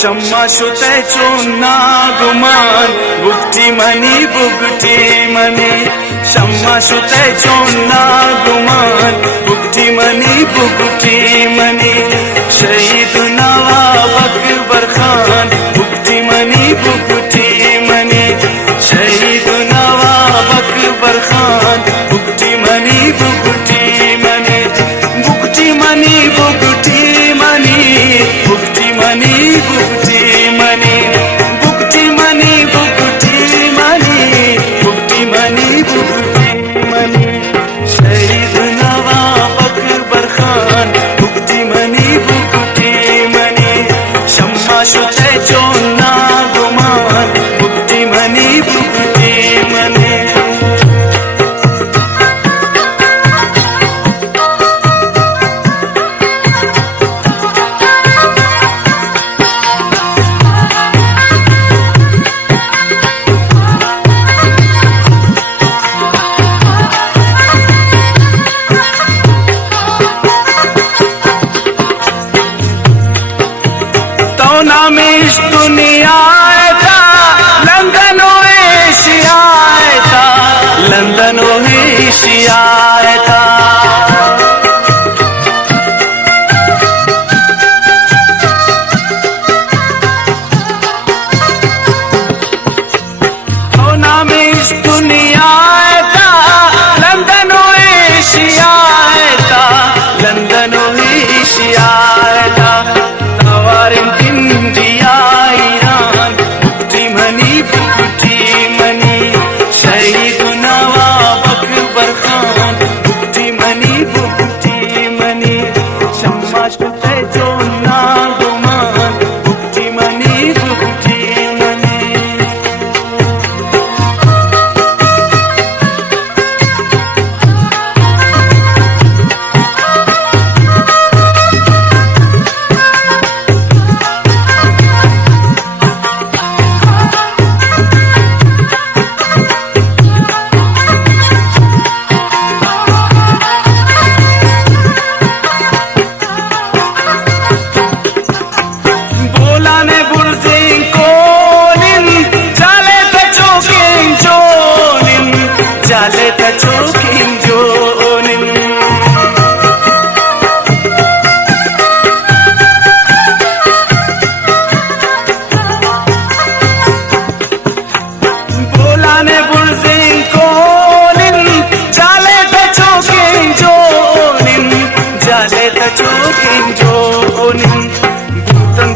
शम्मा शुते चोन्ना गुमान बुगटी मनी शम्मा शुते चोन्ना गुमान बुगटी मनी शहीद नवाब अकबर खान बुगटी मनी शहीद नवाब अकबर खान बुगटी मनी शहीद नवाब अकबर खान बुगटी मनी शम्मा शुते चोन्ना गुमान बुगटी मनी में इस दुनिया था लंदन एशिया था लंदन एशिया था तो नाम इस दुनिया था लंदन एशिया था लंदन एशिया था तवारिन शहीद नवाब अकबर खान बुगटी मनी शम्मा शुते चोन्ना गुमान बुगटी मनी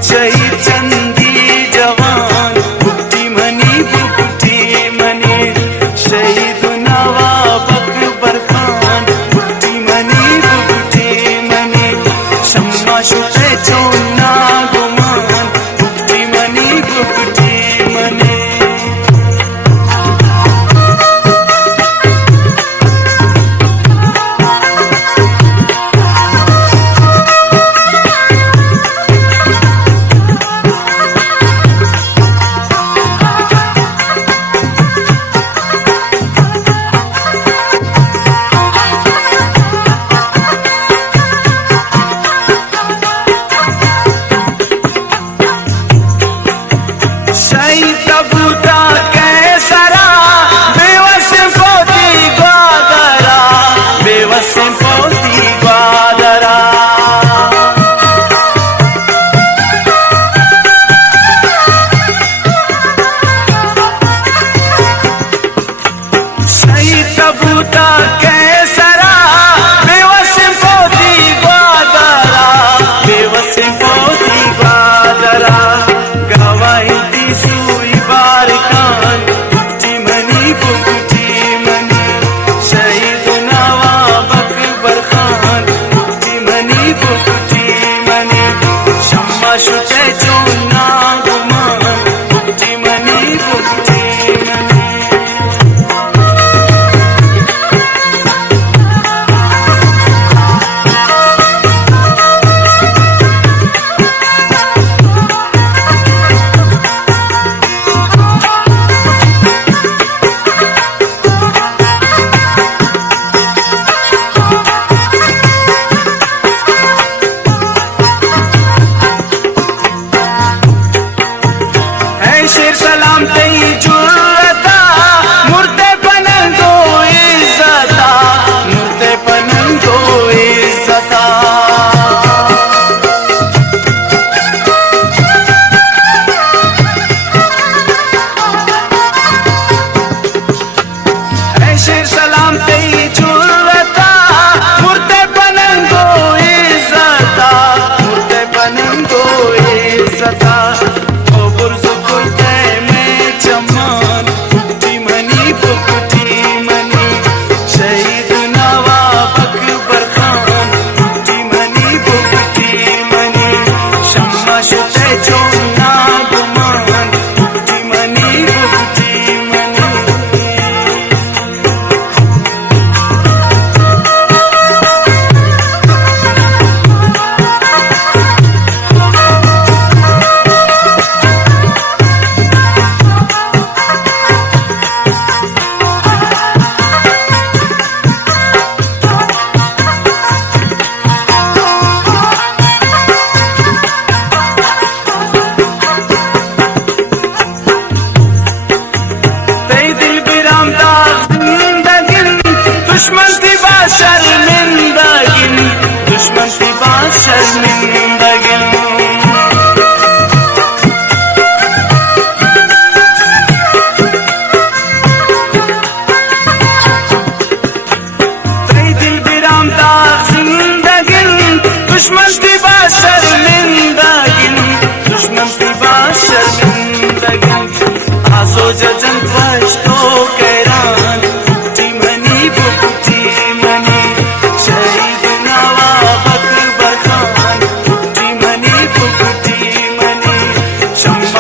शहीद चंदी जवान बुगटी मनी शहीद नवाब अकबर खान बुगटी मनी शम्मा शुते चोन्ना गुमान बुगटी मनी चोना गुमान बुक्ति मनी बुक्ति मनी दुश्मन थी बात शर्मिंदगिन दुश्मन थी बात शर्मिंदगिन तेरी दिल बिराम दाग जिंदगिन दुश्मन थी बात शर्मिंदगिन दुश्मन थी बात शर्मिंदगिन आसो जजन त्वष्टो कैरान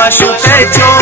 Chupe